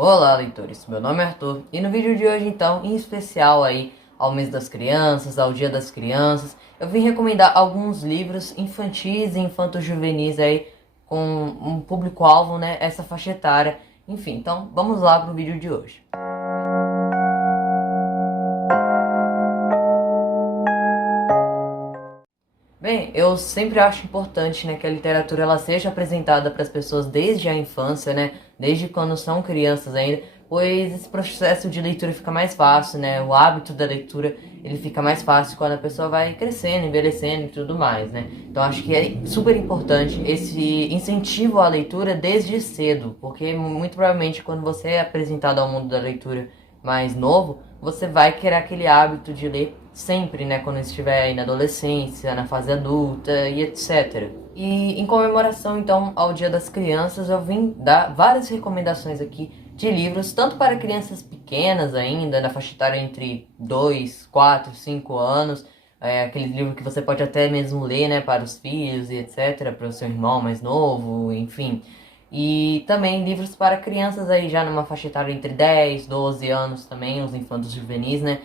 Olá, leitores, meu nome é Arthur e no vídeo de hoje, então, em especial aí ao mês das crianças, ao dia das crianças, eu vim recomendar alguns livros infantis e infanto-juvenis aí com um público-alvo, né, essa faixa etária. Enfim, então vamos lá pro vídeo de hoje. Bem, eu sempre acho importante, né, que a literatura ela seja apresentada para as pessoas desde a infância, né, desde quando são crianças ainda, pois esse processo de leitura fica mais fácil, né, o hábito da leitura ele fica mais fácil quando a pessoa vai crescendo, envelhecendo e tudo mais, né. Então acho que é super importante esse incentivo à leitura desde cedo, porque muito provavelmente quando você é apresentado ao mundo da leitura mais novo, você vai querer aquele hábito de ler sempre, né, quando estiver aí na adolescência, na fase adulta e etc. E em comemoração, então, ao Dia das Crianças, eu vim dar várias recomendações aqui de livros, tanto para crianças pequenas ainda, na faixa etária entre 2, 4, 5 anos, aquele livro que você pode até mesmo ler, né, para os filhos e etc, para o seu irmão mais novo, enfim. E também livros para crianças aí já numa faixa etária entre 10, 12 anos também, os infantos juvenis, né?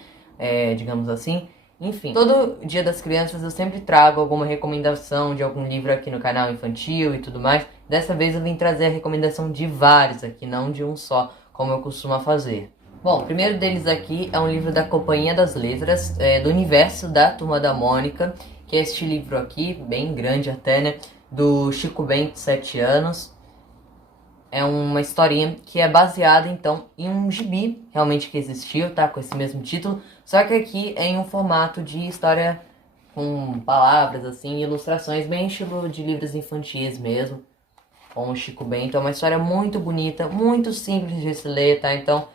Digamos assim. Enfim, todo Dia das Crianças eu sempre trago alguma recomendação de algum livro aqui no canal infantil e tudo mais. Dessa vez eu vim trazer a recomendação de vários aqui, não de um só, como eu costumo fazer. Bom, o primeiro deles aqui é um livro da Companhia das Letras, do universo da Turma da Mônica, que é este livro aqui, bem grande até, né? Do Chico Bento, 7 anos. É uma historinha que é baseada, então, em um gibi, realmente que existiu, tá? Com esse mesmo título. Só que aqui é em um formato de história com palavras, assim, ilustrações, bem estilo de livros infantis mesmo. Com o Chico Bento. É uma história muito bonita, muito simples de se ler, tá? Então,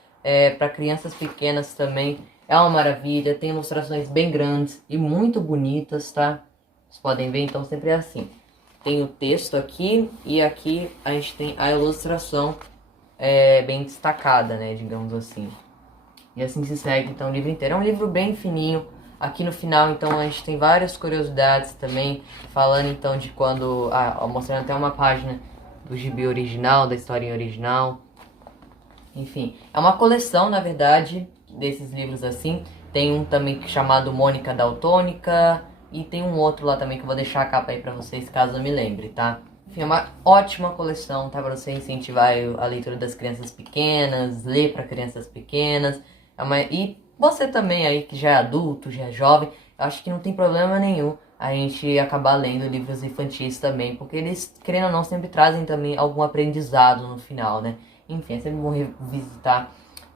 para crianças pequenas também é uma maravilha. Tem ilustrações bem grandes e muito bonitas, tá? Vocês podem ver, então, sempre é assim. Tem o texto aqui e aqui a gente tem a ilustração bem destacada, né, digamos assim. E assim se segue, então, o livro inteiro. É um livro bem fininho. Aqui no final, então, a gente tem várias curiosidades também, falando, então, de quando... mostrando até uma página do gibi original, da historinha original. Enfim, é uma coleção, na verdade, desses livros assim. Tem um também chamado Mônica Daltônica, e tem um outro lá também que eu vou deixar a capa aí pra vocês, caso eu me lembre, tá? Enfim, é uma ótima coleção, tá? Pra você incentivar a leitura das crianças pequenas, ler para crianças pequenas. E você também aí, que já é adulto, já é jovem, eu acho que não tem problema nenhum a gente acabar lendo livros infantis também, porque eles, querendo ou não, sempre trazem também algum aprendizado no final, né? Enfim, é sempre bom revisitar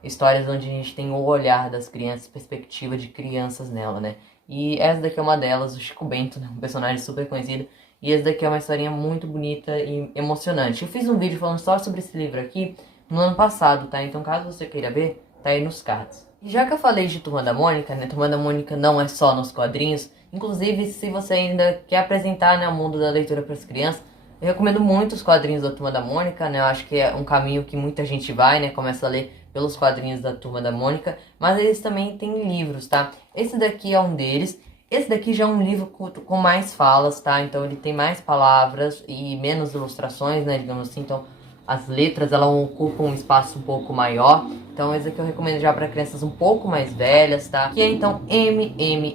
histórias onde a gente tem o olhar das crianças, perspectiva de crianças nela, né? E essa daqui é uma delas, o Chico Bento, né? Um personagem super conhecido. E essa daqui é uma historinha muito bonita e emocionante. Eu fiz um vídeo falando só sobre esse livro aqui no ano passado, tá? Então caso você queira ver, tá aí nos cards. E já que eu falei de Turma da Mônica, né? Turma da Mônica não é só nos quadrinhos. Inclusive, se você ainda quer apresentar, né, o mundo da leitura para as crianças, eu recomendo muito os quadrinhos da Turma da Mônica, né? Eu acho que é um caminho que muita gente vai, né? Começa a ler pelos quadrinhos da Turma da Mônica, mas eles também têm livros, tá? Esse daqui é um deles. Esse daqui já é um livro com mais falas, tá? Então ele tem mais palavras e menos ilustrações, né? Digamos assim. Então as letras, elas ocupam um espaço um pouco maior. Então esse aqui eu recomendo já para crianças um pouco mais velhas, tá? Que é então MMMMM.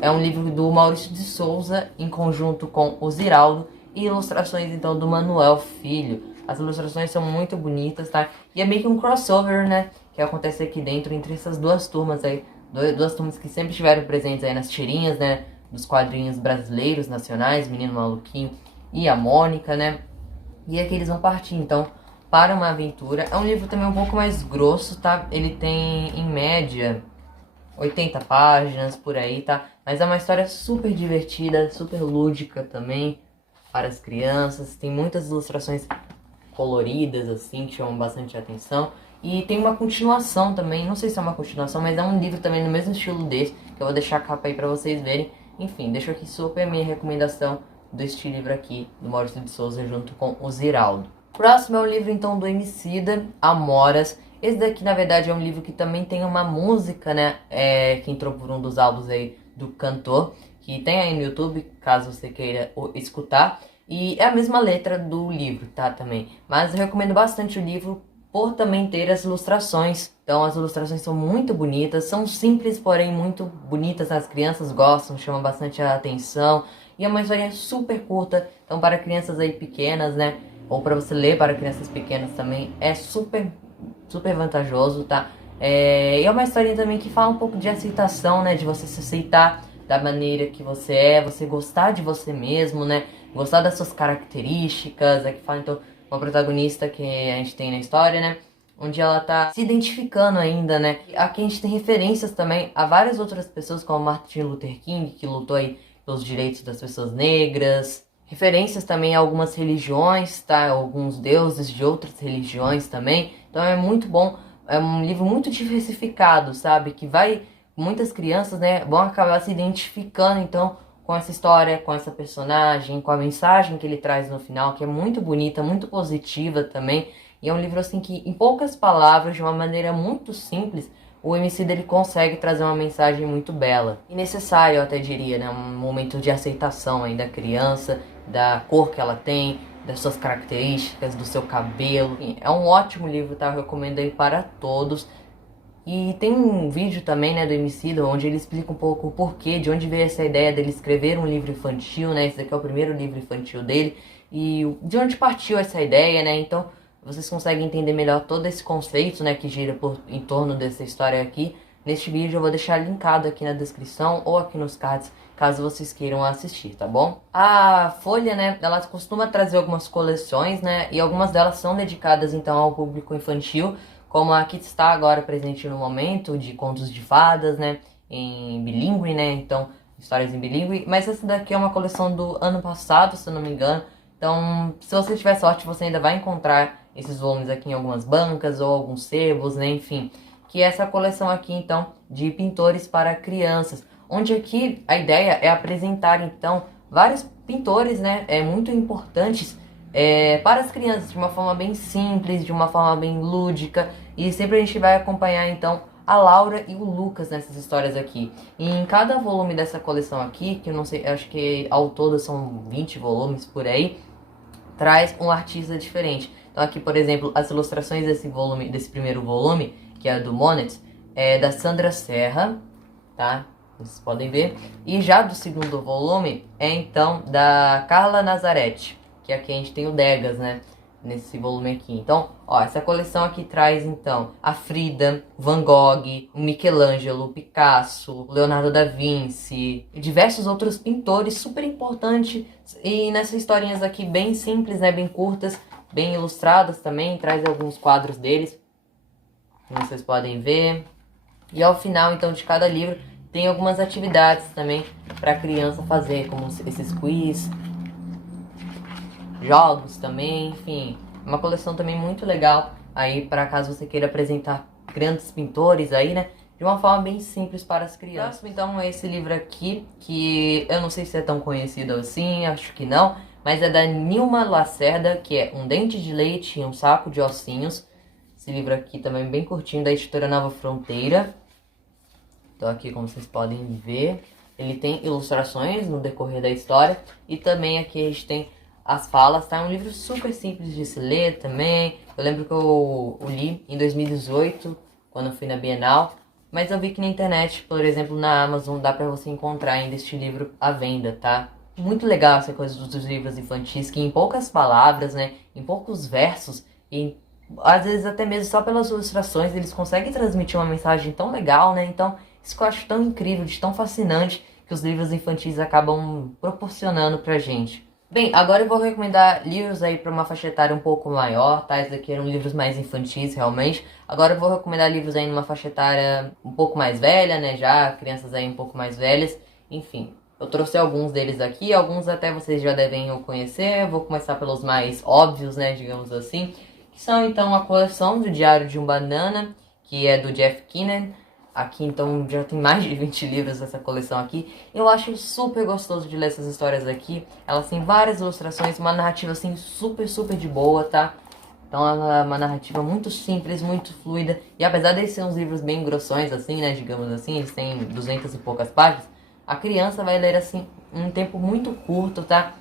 É um livro do Maurício de Souza, em conjunto com o Ziraldo, e ilustrações, então, do Manuel Filho. As ilustrações são muito bonitas, tá? E é meio que um crossover, né? Que acontece aqui dentro, entre essas duas turmas aí. Duas turmas que sempre estiveram presentes aí nas tirinhas, né? Dos quadrinhos brasileiros, nacionais, Menino Maluquinho e a Mônica, né? E aqui eles vão partir, então, para uma aventura. É um livro também um pouco mais grosso, tá? Ele tem, em média, 80 páginas por aí, tá? Mas é uma história super divertida, super lúdica também para as crianças. Tem muitas ilustrações coloridas, assim, que chamam bastante atenção. E tem uma continuação também, não sei se é uma continuação, mas é um livro também no mesmo estilo desse, que eu vou deixar a capa aí para vocês verem. Enfim, deixo aqui super a minha recomendação deste livro aqui, do Maurício de Souza, junto com o Ziraldo. Próximo é um livro, então, do Emicida, Amoras. Esse daqui, na verdade, é um livro que também tem uma música, né? Que entrou por um dos álbuns aí do cantor, que tem aí no YouTube, caso você queira escutar. E é a mesma letra do livro, tá? Também. Mas eu recomendo bastante o livro por também ter as ilustrações. Então as ilustrações são muito bonitas, são simples, porém muito bonitas, as crianças gostam, chamam bastante a atenção. E é uma história super curta, então para crianças aí pequenas, né? Ou para você ler para crianças pequenas também, é super vantajoso, tá? E é uma historinha também que fala um pouco de aceitação, né? De você se aceitar da maneira que você é, você gostar de você mesmo, né? Gostar das suas características. Aqui fala então uma protagonista que a gente tem na história, né? Onde ela tá se identificando ainda, né? Aqui a gente tem referências também a várias outras pessoas, como Martin Luther King, que lutou aí pelos direitos das pessoas negras. Referências também a algumas religiões, tá? Alguns deuses de outras religiões também. Então é muito bom, é um livro muito diversificado, sabe? Que vai, muitas crianças, né, vão acabar se identificando, então, com essa história, com essa personagem, com a mensagem que ele traz no final, que é muito bonita, muito positiva também. E é um livro, assim, que, em poucas palavras, de uma maneira muito simples, o Emicida ele consegue trazer uma mensagem muito bela. E necessário, eu até diria, né? Um momento de aceitação aí da criança, da cor que ela tem, das suas características, do seu cabelo. Enfim, é um ótimo livro, tá? Eu recomendo aí para todos. E tem um vídeo também, né, do Emicida, onde ele explica um pouco o porquê, de onde veio essa ideia dele escrever um livro infantil, né? Esse daqui é o primeiro livro infantil dele. E de onde partiu essa ideia, né? Então, vocês conseguem entender melhor todo esse conceito, né, que gira em torno dessa história aqui. Neste vídeo eu vou deixar linkado aqui na descrição ou aqui nos cards, caso vocês queiram assistir, tá bom? A Folha, né, ela costuma trazer algumas coleções, né, e algumas delas são dedicadas, então, ao público infantil, como a que está agora presente no momento, de contos de fadas, né, em bilíngue, né, então, histórias em bilíngue. Mas essa daqui é uma coleção do ano passado, se eu não me engano. Então, se você tiver sorte, você ainda vai encontrar esses volumes aqui em algumas bancas ou alguns sebos, né, enfim. Que é essa coleção aqui, então, de pintores para crianças. Onde aqui a ideia é apresentar, então, vários pintores, né, muito importantes para as crianças, de uma forma bem simples, de uma forma bem lúdica. E sempre a gente vai acompanhar, então, a Laura e o Lucas nessas histórias aqui. E em cada volume dessa coleção aqui, que eu não sei, acho que ao todo são 20 volumes por aí, traz um artista diferente. Então aqui, por exemplo, as ilustrações desse volume, desse primeiro volume, que é do Monet, é da Sandra Serra, tá? Vocês podem ver. E já do segundo volume é então da Carla Nazareth, que aqui a gente tem o Degas, né? Nesse volume aqui. Então, ó, essa coleção aqui traz então a Frida, Van Gogh, o Michelangelo, o Picasso, o Leonardo da Vinci e diversos outros pintores super importantes. E nessas historinhas aqui bem simples, né? Bem curtas, bem ilustradas também. Traz alguns quadros deles, como vocês podem ver. E ao final, então, de cada livro tem algumas atividades também para a criança fazer, como esses quiz, jogos também, enfim. Uma coleção também muito legal aí para caso você queira apresentar grandes pintores aí, né? De uma forma bem simples para as crianças. Então é esse livro aqui, que eu não sei se é tão conhecido assim, acho que não. Mas é da Nilma Lacerda, que é Um Dente de Leite e um Saco de Ossinhos. Esse livro aqui também bem curtinho, da editora Nova Fronteira. Então aqui, como vocês podem ver, ele tem ilustrações no decorrer da história. E também aqui a gente tem as falas, tá? É um livro super simples de se ler também. Eu lembro que eu li em 2018, quando eu fui na Bienal. Mas eu vi que na internet, por exemplo, na Amazon, dá pra você encontrar ainda este livro à venda, tá? Muito legal essa coisa dos livros infantis, que em poucas palavras, né? Em poucos versos, e às vezes até mesmo só pelas ilustrações, eles conseguem transmitir uma mensagem tão legal, né? Então, isso que eu acho tão incrível, de tão fascinante, que os livros infantis acabam proporcionando pra gente. Bem, agora eu vou recomendar livros aí para uma faixa etária um pouco maior, tá? Esses aqui eram livros mais infantis, realmente. Agora eu vou recomendar livros aí numa faixa etária um pouco mais velha, né? Já, crianças aí um pouco mais velhas. Enfim, eu trouxe alguns deles aqui, alguns até vocês já devem conhecer. Eu vou começar pelos mais óbvios, né? Digamos assim. Que são, então, a coleção do Diário de um Banana, que é do Jeff Keenan. Aqui, então, já tem mais de 20 livros dessa coleção aqui. Eu acho super gostoso de ler essas histórias aqui. Elas têm várias ilustrações, uma narrativa, assim, super de boa, tá? Então, ela é uma narrativa muito simples, muito fluida. E apesar de serem uns livros bem grossões, assim, né, digamos assim, eles têm 200 e poucas páginas, a criança vai ler, assim, em um tempo muito curto, tá?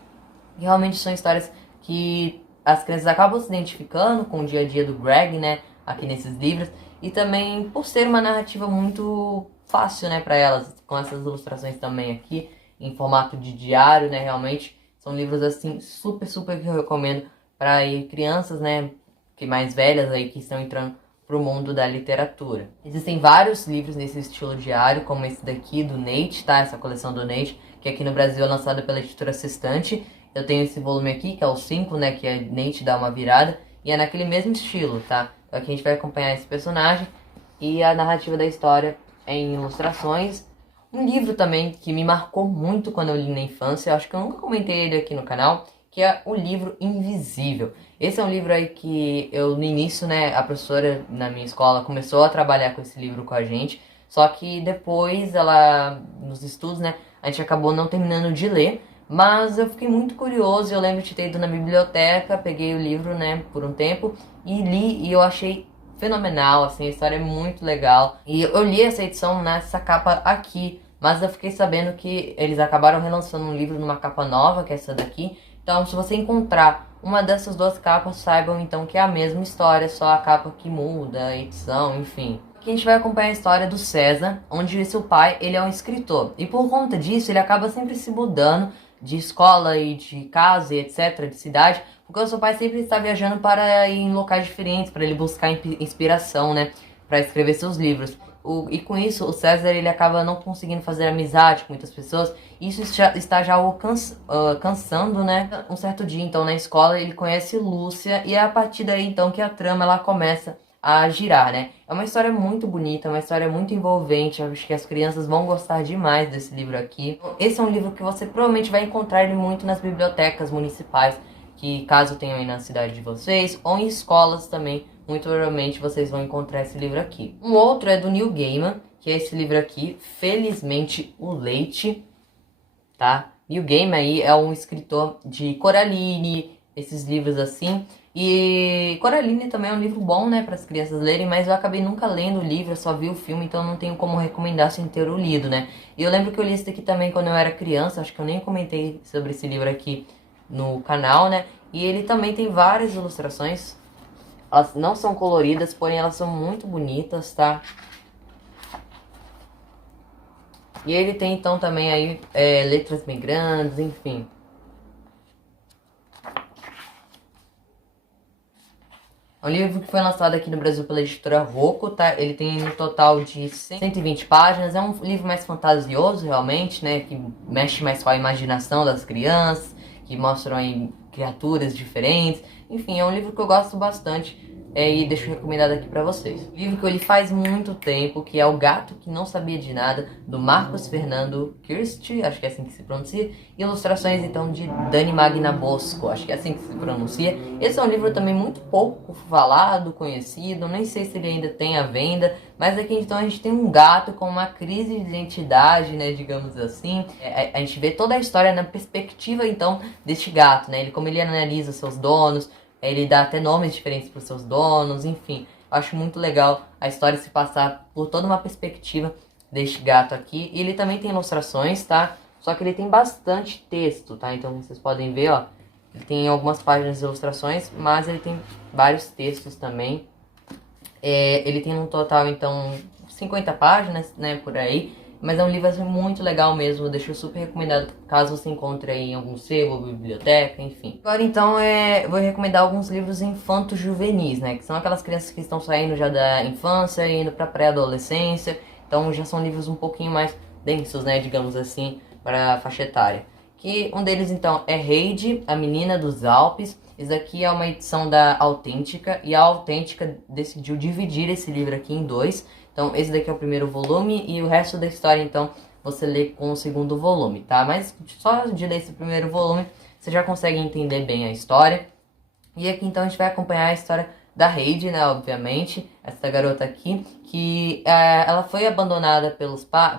E realmente são histórias que as crianças acabam se identificando com o dia a dia do Greg, né, aqui nesses livros, e também por ser uma narrativa muito fácil, né, para elas, com essas ilustrações também aqui, em formato de diário, né, realmente, são livros, assim, super, super que eu recomendo para crianças, né, que mais velhas aí, que estão entrando pro mundo da literatura. Existem vários livros nesse estilo diário, como esse daqui, do Nate, tá, essa coleção do Nate, que aqui no Brasil é lançada pela editora Sextante. Eu tenho esse volume aqui, que é o 5, né, que é Nate dá uma virada, e é naquele mesmo estilo, tá? Então aqui a gente vai acompanhar esse personagem e a narrativa da história em ilustrações. Um livro também que me marcou muito quando eu li na infância, eu acho que eu nunca comentei ele aqui no canal, que é o livro Invisível. Esse é um livro aí que eu, no início, né, a professora na minha escola começou a trabalhar com esse livro com a gente, só que depois ela, nos estudos, né, a gente acabou não terminando de ler, mas eu fiquei muito curioso, eu lembro de ter ido na biblioteca, peguei o livro, né, por um tempo, e li, e eu achei fenomenal, assim, a história é muito legal. E eu li essa edição nessa capa aqui, mas eu fiquei sabendo que eles acabaram relançando um livro numa capa nova, que é essa daqui. Então, se você encontrar uma dessas duas capas, saibam então que é a mesma história, só a capa que muda, a edição, enfim. Aqui a gente vai acompanhar a história do César, onde seu pai, ele é um escritor. E por conta disso, ele acaba sempre se mudando de escola e de casa e etc, de cidade, porque o seu pai sempre está viajando para ir em locais diferentes, para ele buscar inspiração, né, para escrever seus livros. E com isso, o César, ele acaba não conseguindo fazer amizade com muitas pessoas, e isso está já o cansando, né. Um certo dia, então, na escola, ele conhece Lúcia, e é a partir daí, então, que a trama, ela começa a girar, né. É uma história muito bonita, uma história muito envolvente, eu acho que as crianças vão gostar demais desse livro aqui. Esse é um livro que você provavelmente vai encontrar ele muito nas bibliotecas municipais, que caso tenham aí na cidade de vocês, ou em escolas também, muito provavelmente vocês vão encontrar esse livro aqui. Um outro é do Neil Gaiman, que é esse livro aqui, Felizmente o Leite, tá? Neil Gaiman aí é um escritor de Coraline, esses livros assim. E Coraline também é um livro bom, né, para as crianças lerem, mas eu acabei nunca lendo o livro, eu só vi o filme, então não tenho como recomendar sem ter o lido, né? E eu lembro que eu li esse daqui também quando eu era criança, acho que eu nem comentei sobre esse livro aqui no canal, né? E ele também tem várias ilustrações, elas não são coloridas, porém elas são muito bonitas, tá? E ele tem então também aí letras bem grandes, enfim. É um livro que foi lançado aqui no Brasil pela editora Rocco, tá? Ele tem um total de 120 páginas. É um livro mais fantasioso, realmente, né? Que mexe mais com a imaginação das crianças, que mostram aí criaturas diferentes. Enfim, é um livro que eu gosto bastante. E deixo recomendado aqui pra vocês. Um livro que eu li faz muito tempo, que é O Gato que Não Sabia de Nada, do Marcos Fernando Kirst, acho que é assim que se pronuncia. Ilustrações, então, de Dani Magna Bosco, acho que é assim que se pronuncia. Esse é um livro também muito pouco falado, conhecido, nem sei se ele ainda tem à venda, mas aqui então a gente tem um gato com uma crise de identidade, né, digamos assim. A gente vê toda a história na perspectiva, então, deste gato, né, como ele analisa seus donos, ele dá até nomes diferentes para os seus donos, enfim. Eu acho muito legal a história se passar por toda uma perspectiva deste gato aqui. E ele também tem ilustrações, tá? Só que ele tem bastante texto, tá? Então vocês podem ver, ó. Ele tem algumas páginas de ilustrações, mas ele tem vários textos também. Ele tem um total, então, 50 páginas, né, por aí. Mas é um livro assim, muito legal mesmo, eu deixo super recomendado caso você encontre aí em algum sebo, biblioteca, enfim. Agora então eu vou recomendar alguns livros infanto-juvenis, né, que são aquelas crianças que estão saindo já da infância e indo pra pré-adolescência, então já são livros um pouquinho mais densos, né, digamos assim, para a faixa etária. Que um deles então é Heidi, a Menina dos Alpes. Esse daqui é uma edição da Autêntica, e a Autêntica decidiu dividir esse livro aqui em dois. Então, esse daqui é o primeiro volume e o resto da história, então, você lê com o segundo volume, tá? Mas só de ler esse primeiro volume, você já consegue entender bem a história. E aqui, então, a gente vai acompanhar a história da Heidi, né, obviamente, essa garota aqui, que ela foi abandonada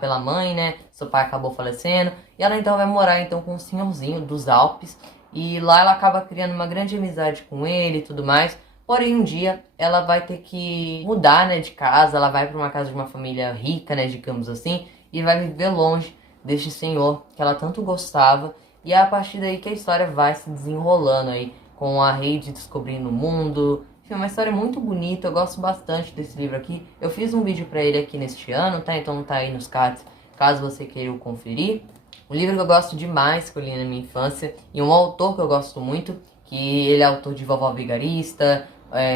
pela mãe, né, seu pai acabou falecendo, e ela, então, vai morar, então, com um senhorzinho dos Alpes, e lá ela acaba criando uma grande amizade com ele e tudo mais. Porém, um dia ela vai ter que mudar, né, de casa, ela vai para uma casa de uma família rica, né, digamos assim, e vai viver longe deste senhor que ela tanto gostava. E é a partir daí que a história vai se desenrolando aí com a Heidi descobrindo o mundo. Enfim, é uma história muito bonita, eu gosto bastante desse livro aqui. Eu fiz um vídeo pra ele aqui neste ano, tá? Então tá aí nos cards, caso você queira conferir. Um livro que eu gosto demais, que eu li na minha infância, e um autor que eu gosto muito, que ele é autor de Vovó Vigarista,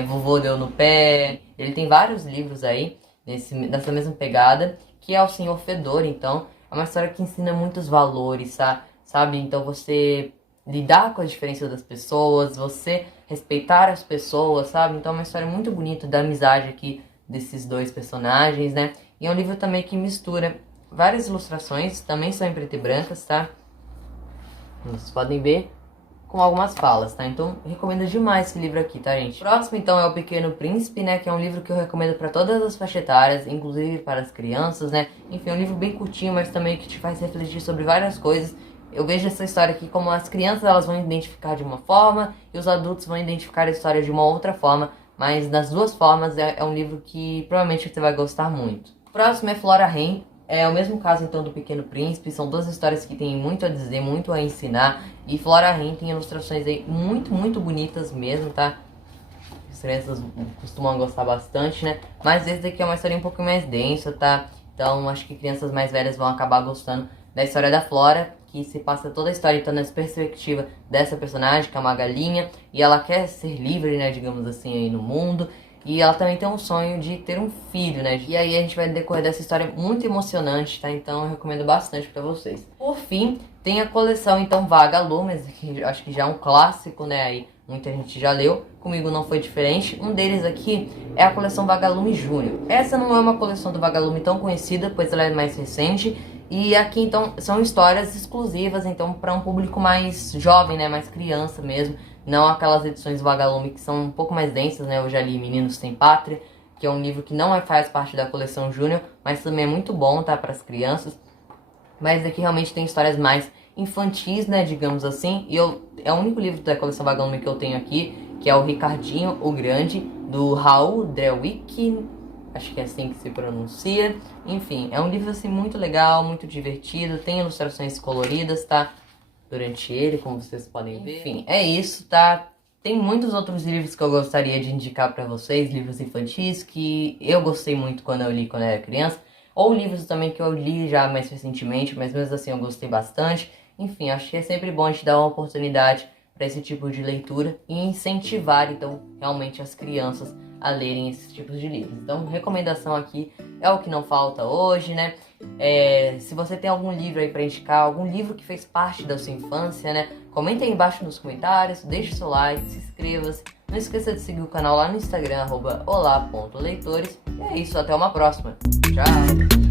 Vovô Deu no Pé. Ele tem vários livros aí nessa mesma pegada, que é O Senhor Fedor. Então é uma história que ensina muitos valores, sabe? Então você lidar com a diferença das pessoas, você respeitar as pessoas, sabe? Então é uma história muito bonita da amizade aqui desses dois personagens, né? E é um livro também que mistura várias ilustrações, também são em preto e brancas, tá? Vocês podem ver, com algumas falas, tá? Então, recomendo demais esse livro aqui, tá, gente? O próximo, então, é O Pequeno Príncipe, né? Que é um livro que eu recomendo para todas as faixas etárias, inclusive para as crianças, né? Enfim, é um livro bem curtinho, mas também que te faz refletir sobre várias coisas. Eu vejo essa história aqui como as crianças, elas vão identificar de uma forma e os adultos vão identificar a história de uma outra forma, mas das duas formas é um livro que provavelmente você vai gostar muito. O próximo é Flora Haim. É o mesmo caso, então, do Pequeno Príncipe. São duas histórias que têm muito a dizer, muito a ensinar. E Flora Haim tem ilustrações aí muito, muito bonitas mesmo, tá? As crianças costumam gostar bastante, né? Mas esse daqui é uma história um pouco mais densa, tá? Então, acho que crianças mais velhas vão acabar gostando da história da Flora, que se passa toda a história, então, nessa perspectiva dessa personagem, que é uma galinha. E ela quer ser livre, né, digamos assim, aí no mundo. E ela também tem um sonho de ter um filho, né? E aí a gente vai decorrer dessa história muito emocionante, tá? Então eu recomendo bastante pra vocês. Por fim, tem a coleção, então, Vagalumes, que eu acho que já é um clássico, né? Aí muita gente já leu, comigo não foi diferente. Um deles aqui é a coleção Vagalume Júnior. Essa não é uma coleção do Vagalume tão conhecida, pois ela é mais recente. E aqui, então, são histórias exclusivas, então, para um público mais jovem, né? Mais criança mesmo. Não aquelas edições do Vagalume que são um pouco mais densas, né? Eu já li Meninos Sem Pátria, que é um livro que não faz parte da coleção Júnior, mas também é muito bom, tá? Para as crianças. Mas aqui realmente tem histórias mais infantis, né? Digamos assim. E é o único livro da coleção Vagalume que eu tenho aqui, que é o Ricardinho o Grande, do Raul Drelwick. Acho que é assim que se pronuncia. Enfim, é um livro assim muito legal, muito divertido. Tem ilustrações coloridas, tá? Durante ele, como vocês podem ver. Enfim, é isso, tá? Tem muitos outros livros que eu gostaria de indicar pra vocês, livros infantis que eu gostei muito quando eu li quando eu era criança, ou livros também que eu li já mais recentemente, mas mesmo assim eu gostei bastante. Enfim, acho que é sempre bom a gente dar uma oportunidade para esse tipo de leitura e incentivar, então, realmente as crianças a lerem esses tipos de livros. Então, recomendação aqui é o que não falta hoje, né? Se você tem algum livro aí para indicar, algum livro que fez parte da sua infância, né? Comenta aí embaixo nos comentários, deixe seu like, se inscreva-se. Não esqueça de seguir o canal lá no Instagram, @olá.leitores. E é isso, até uma próxima. Tchau!